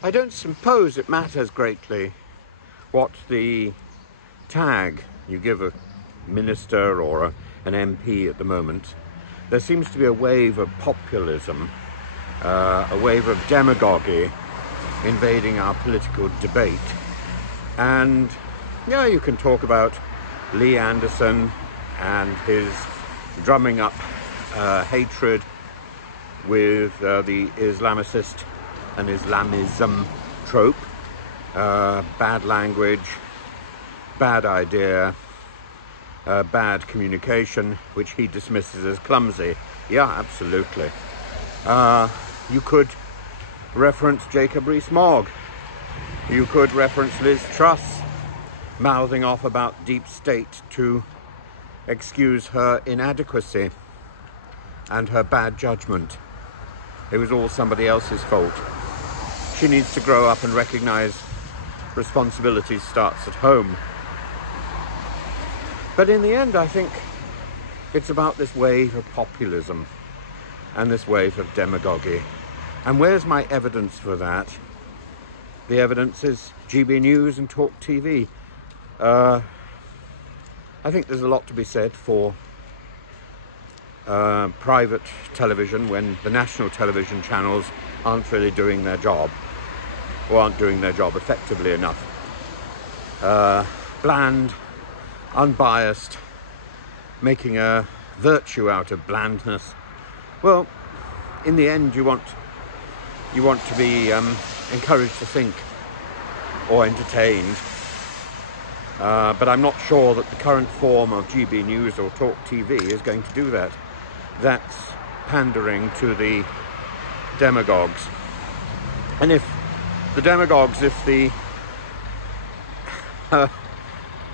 I don't suppose it matters greatly what the tag you give a minister or an MP at the moment. There seems to be a wave of populism, a wave of demagoguery invading our political debate. And yeah, you can talk about Lee Anderson and his drumming up hatred with the Islamicist and Islamism trope, bad language, bad idea, bad communication, which he dismisses as clumsy. Yeah, absolutely. You could reference Jacob Rees-Mogg. You could reference Liz Truss mouthing off about deep state to excuse her inadequacy and her bad judgment. It was all somebody else's fault. She needs to grow up and recognize responsibility starts at home. But in the end, I think it's about this wave of populism and this wave of demagoguery. And where's my evidence for that? The evidence is GB News and Talk TV. I think there's a lot to be said for private television when the national television channels aren't really doing their job, or aren't doing their job effectively enough. Bland, unbiased, making a virtue out of blandness. Well, in the end, you want to be encouraged to think or entertained. But I'm not sure that the current form of GB News or Talk TV is going to do that. That's pandering to the demagogues. And if the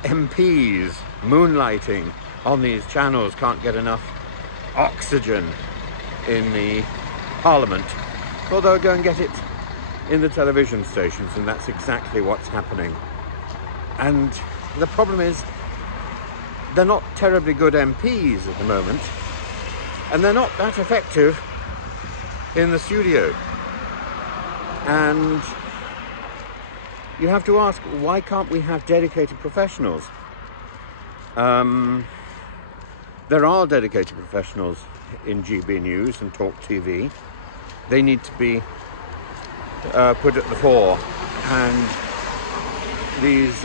MPs moonlighting on these channels can't get enough oxygen in the Parliament, well, they'll go and get it in the television stations, and that's exactly what's happening. And the problem is, they're not terribly good MPs at the moment, and they're not that effective in the studio. And you have to ask, why can't we have dedicated professionals? There are dedicated professionals in GB News and Talk TV. They need to be put at the fore, and these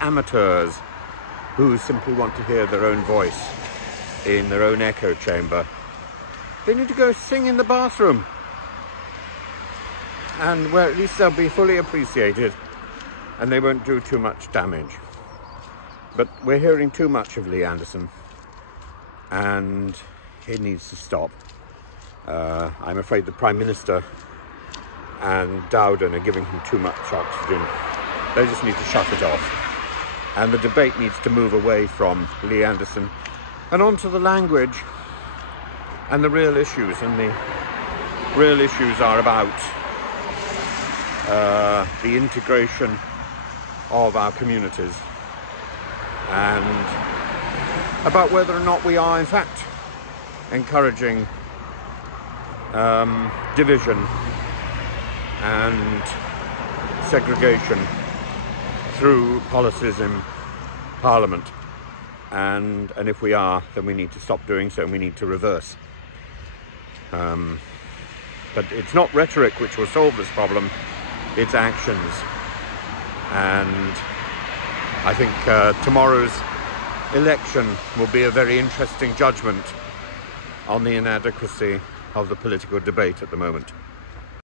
amateurs who simply want to hear their own voice in their own echo chamber, they need to go sing in the bathroom, and where at least they'll be fully appreciated and they won't do too much damage. But we're hearing too much of Lee Anderson, and it needs to stop. I'm afraid the Prime Minister and Dowden are giving him too much oxygen. They just need to shut it off. And the debate needs to move away from Lee Anderson and onto the language and the real issues. And the real issues are about the integration of our communities, and about whether or not we are in fact encouraging division and segregation through policies in Parliament. And if we are, then we need to stop doing so, and we need to reverse. But it's not rhetoric which will solve this problem, it's actions. And I think tomorrow's election will be a very interesting judgment on the inadequacy of the political debate at the moment.